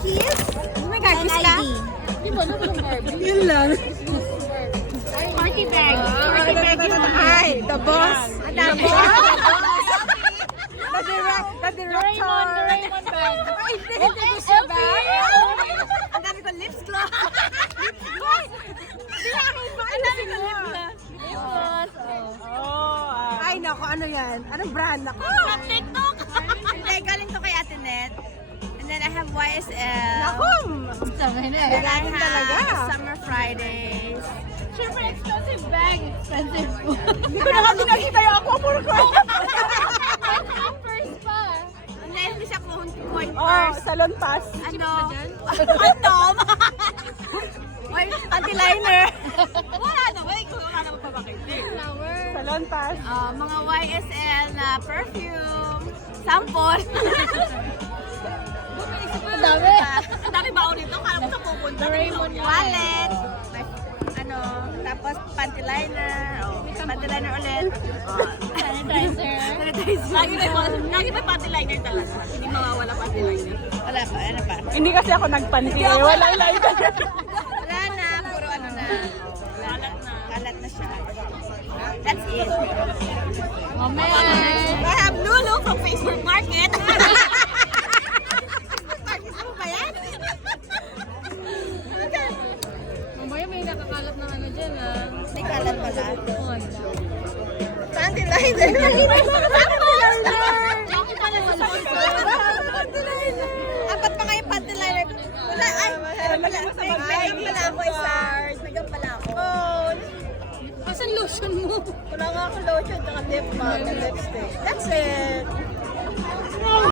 keys, Oh my God, and kiss ka? ID. Yun lang. Party bag. Party bag yun. Ay, the boss. The boss? The director. Doraemon bag. Ay, hindi ko siya ba? Ang dami ko lips gloss. Lips gloss. Ang dami ko lip gloss. Tapos, Ay, naku, ano yan? Anong brand? Naku. from TikTok. Hindi, galing to kay Ate Net. And then I have YSL. Naku. And then I Galing have talaga. Summer Fridays. Super expensive bag. Expensive food. Hindi ko na kami nakita yung aqua puro ko. First pa. And then, hindi siya coin Oh, first. salon pass. Ano? Phantom. Oy, anti-liner. Wala na. Wala na magpapakita. Flower. Salon pass. Mga YSL na perfume. Sample. Ang dami. Ang dami ba nito? Kala ko sa pupunta. Doraemon wallet. Ano, tapos panty liner. Panty liner ulit. Sanitizer. Lagi may panty liner talaga. Hindi mawawala panty liner. Wala pa, ano pa? Hindi kasi ako nagpanty. Walang light. Wala na, puro ano na. Kalat na. Kalat na siya. That's it. Oh man. I have Lulu from Facebook Market. Facebook mo ba yan? Mamaya may nakakalat ng ano dyan ah. May kalat pala. Panty liner. Apat pa kayo panty liner. Wala, ay, wala. Nag-make pala ako isa. Nag-make pala ako. Asan lotion mo? Wala nga ako lotion, tsaka lip balm, lipstick. That's